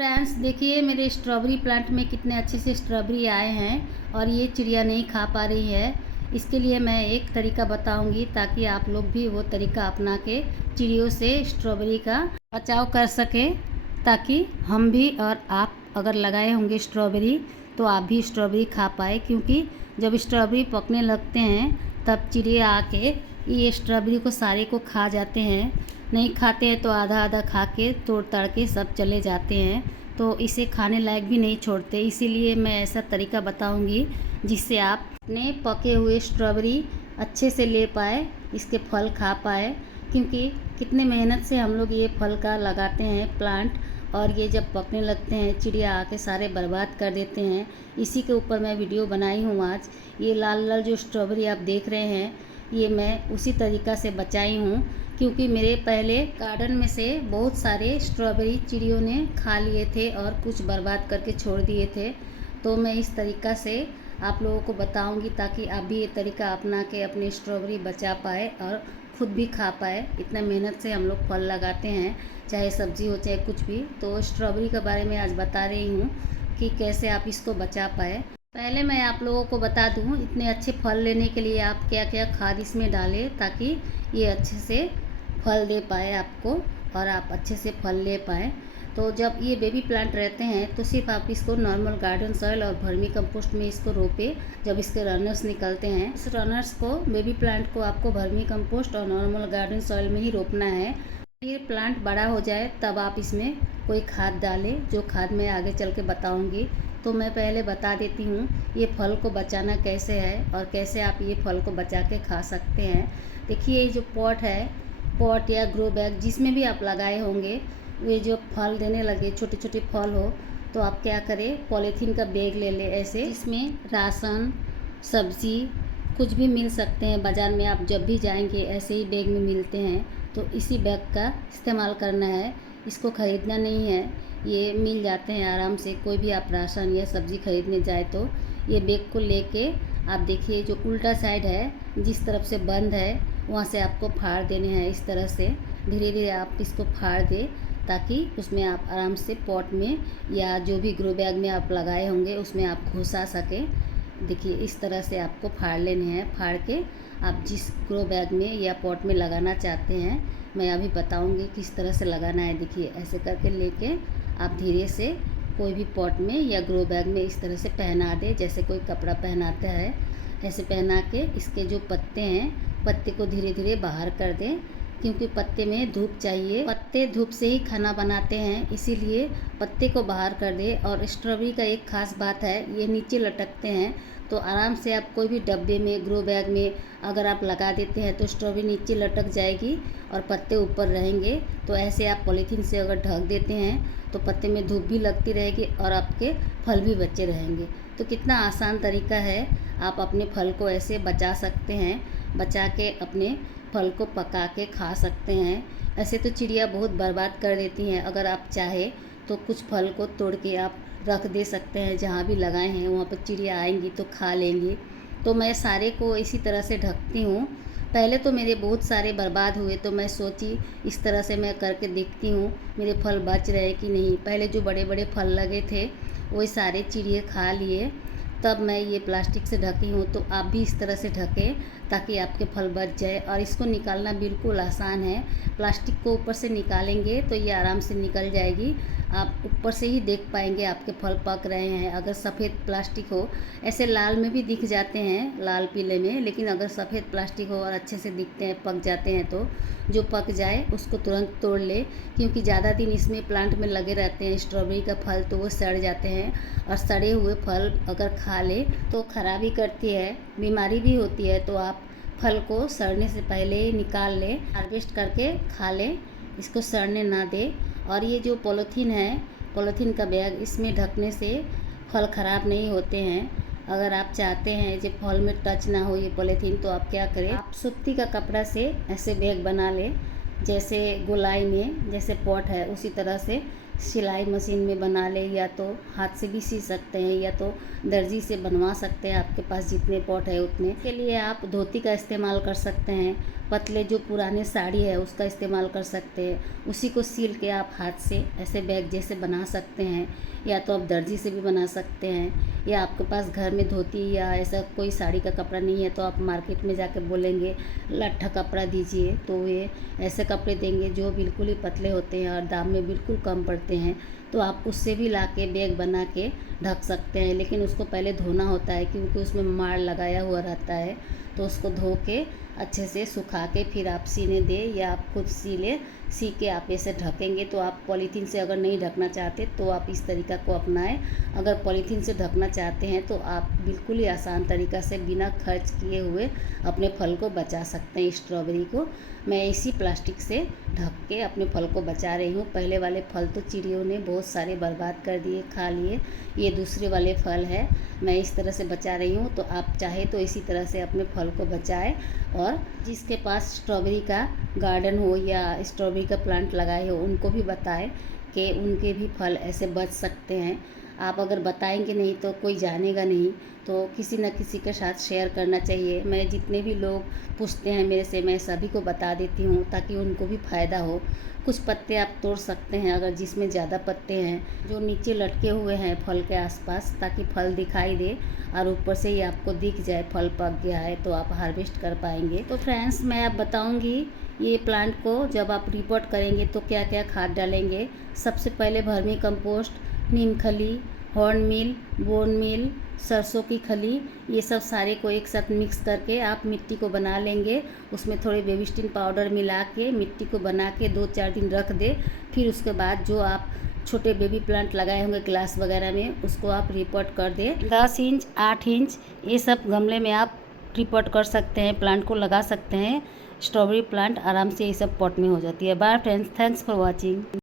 Friends देखिए मेरे strawberry plant में कितने अच्छे से स्ट्रॉबेरी आए हैं और ये चिड़िया नहीं खा पा रही है। इसके लिए मैं एक तरीका बताऊंगी ताकि आप लोग भी वो तरीका अपना के चिड़ियों से स्ट्रॉबेरी का बचाव कर सकें, ताकि हम भी और आप अगर लगाए होंगे स्ट्रॉबेरी तो आप भी स्ट्रॉबेरी खा पाए। क्योंकि जब स्ट्रॉबेरी पकने लगते हैं तब चिड़िया आके ये स्ट्रॉबेरी को सारे को खा जाते हैं। नहीं खाते हैं तो आधा आधा खा के तोड़ ताड़ के सब चले जाते हैं, तो इसे खाने लायक भी नहीं छोड़ते। इसीलिए मैं ऐसा तरीका बताऊंगी जिससे आप अपने पके हुए स्ट्रॉबेरी अच्छे से ले पाए, इसके फल खा पाए। क्योंकि कितने मेहनत से हम लोग ये फल का लगाते हैं प्लांट, और ये जब पकने लगते हैं चिड़िया आके सारे बर्बाद कर देते हैं। इसी के ऊपर मैं वीडियो बनाई हूँ आज। ये लाल लाल जो स्ट्रॉबेरी आप देख रहे हैं ये मैं उसी तरीक़ा से बचाई हूँ, क्योंकि मेरे पहले गार्डन में से बहुत सारे स्ट्रॉबेरी चिड़ियों ने खा लिए थे और कुछ बर्बाद करके छोड़ दिए थे। तो मैं इस तरीक़ा से आप लोगों को बताऊंगी ताकि आप भी ये तरीका अपना के अपनी स्ट्रॉबेरी बचा पाए और ख़ुद भी खा पाए। इतना मेहनत से हम लोग फल लगाते हैं, चाहे सब्ज़ी हो चाहे कुछ भी। तो स्ट्रॉबेरी के बारे में आज बता रही हूँ कि कैसे आप इसको बचा पाए। पहले मैं आप लोगों को बता दूँ इतने अच्छे फल लेने के लिए आप क्या क्या खाद इसमें डालें ताकि ये अच्छे से फल दे पाए आपको और आप अच्छे से फल ले पाए। तो जब ये बेबी प्लांट रहते हैं तो सिर्फ आप इसको नॉर्मल गार्डन सॉइल और वर्मी कंपोस्ट में इसको रोपे। जब इसके रनर्स निकलते हैं इस रनर्स को बेबी प्लांट को आपको वर्मी कंपोस्ट और नॉर्मल गार्डन सॉइल में ही रोपना है। ये प्लांट बड़ा हो जाए तब आप इसमें कोई खाद डालें, जो खाद मैं आगे चल के बताऊँगी। तो मैं पहले बता देती हूँ ये फल को बचाना कैसे है और कैसे आप ये फल को बचा के खा सकते हैं। देखिए ये जो पॉट है, पॉट या ग्रो बैग जिसमें भी आप लगाए होंगे, वे जो फल देने लगे छोटे छोटे फल हो तो आप क्या करें, पॉलीथीन का बैग ले ले ऐसे, इसमें राशन सब्ज़ी कुछ भी मिल सकते हैं। बाज़ार में आप जब भी जाएंगे ऐसे ही बैग में मिलते हैं, तो इसी बैग का इस्तेमाल करना है। इसको ख़रीदना नहीं है, ये मिल जाते हैं आराम से। कोई भी आप राशन या सब्ज़ी खरीदने जाए तो ये बैग को लेके आप देखिए जो उल्टा साइड है जिस तरफ से बंद है वहाँ से आपको फाड़ देने हैं। इस तरह से धीरे धीरे आप इसको फाड़ दें ताकि उसमें आप आराम से पॉट में या जो भी ग्रो बैग में आप लगाए होंगे उसमें आप घुसा सकें। देखिए इस तरह से आपको फाड़ लेने हैं। फाड़ के आप जिस ग्रो बैग में या पॉट में लगाना चाहते हैं, मैं अभी बताऊंगी किस तरह से लगाना है। देखिए ऐसे करके लेके आप धीरे से कोई भी पॉट में या ग्रो बैग में इस तरह से पहना दें, जैसे कोई कपड़ा पहनाता है ऐसे पहना के इसके जो पत्ते हैं पत्ते को धीरे धीरे बाहर कर दें। क्योंकि पत्ते में धूप चाहिए, पत्ते धूप से ही खाना बनाते हैं, इसीलिए पत्ते को बाहर कर दे। और स्ट्रॉबेरी का एक ख़ास बात है, ये नीचे लटकते हैं, तो आराम से आप कोई भी डब्बे में ग्रो बैग में अगर आप लगा देते हैं तो स्ट्रॉबेरी नीचे लटक जाएगी और पत्ते ऊपर रहेंगे। तो ऐसे आप पॉलीथीन से अगर ढक देते हैं तो पत्ते में धूप भी लगती रहेगी और आपके फल भी बचे रहेंगे। तो कितना आसान तरीका है, आप अपने फल को ऐसे बचा सकते हैं, बचा के अपने फल को पका के खा सकते हैं। ऐसे तो चिड़िया बहुत बर्बाद कर देती हैं, अगर आप चाहे तो कुछ फल को तोड़ के आप रख दे सकते हैं, जहाँ भी लगाए हैं वहाँ पर चिड़िया आएंगी तो खा लेंगी। तो मैं सारे को इसी तरह से ढकती हूँ। पहले तो मेरे बहुत सारे बर्बाद हुए तो मैं सोची इस तरह से मैं करके देखती हूँ मेरे फल बच रहे कि नहीं। पहले जो बड़े बड़े फल लगे थे वही सारे चिड़िया खा लिए, तब मैं ये प्लास्टिक से ढकी हूँ। तो आप भी इस तरह से ढकें ताकि आपके फल बच जाए। और इसको निकालना बिल्कुल आसान है, प्लास्टिक को ऊपर से निकालेंगे तो ये आराम से निकल जाएगी। आप ऊपर से ही देख पाएंगे आपके फल पक रहे हैं। अगर सफ़ेद प्लास्टिक हो, ऐसे लाल में भी दिख जाते हैं, लाल पीले में, लेकिन अगर सफ़ेद प्लास्टिक हो और अच्छे से दिखते हैं, पक जाते हैं, तो जो पक जाए उसको तुरंत तोड़ ले। क्योंकि ज़्यादा दिन इसमें प्लांट में लगे रहते हैं स्ट्रॉबेरी का फल तो वो सड़ जाते हैं, और सड़े हुए फल अगर खा ले तो खराबी करती है, बीमारी भी होती है। तो आप फल को सड़ने से पहले ही निकाल लें, हार्वेस्ट करके खा लें, इसको सड़ने ना दें। और ये जो पॉलीथीन है, पॉलीथीन का बैग, इसमें ढकने से फल ख़राब नहीं होते हैं। अगर आप चाहते हैं जो फल में टच ना हो ये पॉलीथीन, तो आप क्या करें, आप सूती का कपड़ा से ऐसे बैग बना लें, जैसे गोलाई में जैसे पॉट है उसी तरह से सिलाई मशीन में बना ले, या तो हाथ से भी सी सकते हैं या तो दर्जी से बनवा सकते हैं, आपके पास जितने पॉट है उतने। के लिए आप धोती का इस्तेमाल कर सकते हैं। पतले जो पुराने साड़ी है उसका इस्तेमाल कर सकते हैं, उसी को सील के आप हाथ से ऐसे बैग जैसे बना सकते हैं, या तो आप दर्जी से भी बना सकते हैं, या आपके पास घर में धोती या ऐसा कोई साड़ी का कपड़ा नहीं है तो आप मार्केट में जाके बोलेंगे लट्ठा कपड़ा दीजिए, तो ये ऐसे कपड़े देंगे जो बिल्कुल ही पतले होते हैं और दाम में बिल्कुल कम पड़ते हैं। तो आप उससे भी ला के बैग बना के ढक सकते हैं, लेकिन उसको पहले धोना होता है क्योंकि उसमें माड़ लगाया हुआ रहता है। तो उसको धो के अच्छे से सुखा के फिर आप सीने दें, या आप खुद सी के आप ऐसे ढकेंगे। तो आप पॉलीथीन से अगर नहीं ढकना चाहते तो आप इस तरीका को अपनाएं। अगर पॉलीथीन से ढकना चाहते हैं तो आप बिल्कुल ही आसान तरीक़ा से बिना खर्च किए हुए अपने फल को बचा सकते हैं। स्ट्रॉबेरी को मैं इसी प्लास्टिक से ढक के अपने फल को बचा रही हूँ। पहले वाले फल तो चिड़ियों ने बहुत सारे बर्बाद कर दिए, खा लिए। ये दूसरे वाले फल है, मैं इस तरह से बचा रही हूँ। तो आप चाहे तो इसी तरह से अपने फल को बचाएं। और जिसके पास स्ट्रॉबेरी का गार्डन हो या स्ट्रॉबेरी का प्लांट लगाए हो उनको भी बताएं कि उनके भी फल ऐसे बच सकते हैं। आप अगर बताएंगे नहीं तो कोई जानेगा नहीं, तो किसी न किसी के साथ शेयर करना चाहिए। मैं जितने भी लोग पूछते हैं मेरे से, मैं सभी को बता देती हूँ ताकि उनको भी फ़ायदा हो। कुछ पत्ते आप तोड़ सकते हैं अगर जिसमें ज़्यादा पत्ते हैं जो नीचे लटके हुए हैं फल के आसपास, ताकि फल दिखाई दे और ऊपर से ही आपको दिख जाए फल पक गया है, तो आप हार्वेस्ट कर पाएंगे। तो फ्रेंड्स, मैं अब बताऊंगी ये प्लांट को जब आप रिपोर्ट करेंगे तो क्या क्या खाद डालेंगे। सबसे पहले वर्मी कंपोस्ट, नीम खली, हॉर्न मील, बोन मील, सरसों की खली, ये सब सारे को एक साथ मिक्स करके आप मिट्टी को बना लेंगे। उसमें थोड़े बेबिस्टिन पाउडर मिला के मिट्टी को बना के 2-4 दिन रख दे। फिर उसके बाद जो आप छोटे बेबी प्लांट लगाए होंगे ग्लास वगैरह में, उसको आप रिपोर्ट कर दें। 10 इंच 8 इंच ये सब गमले में आप रिपोर्ट कर सकते हैं, प्लांट को लगा सकते हैं। स्ट्रॉबेरी प्लांट आराम से ये सब पॉट में हो जाती है। Bye friends, thanks for watching.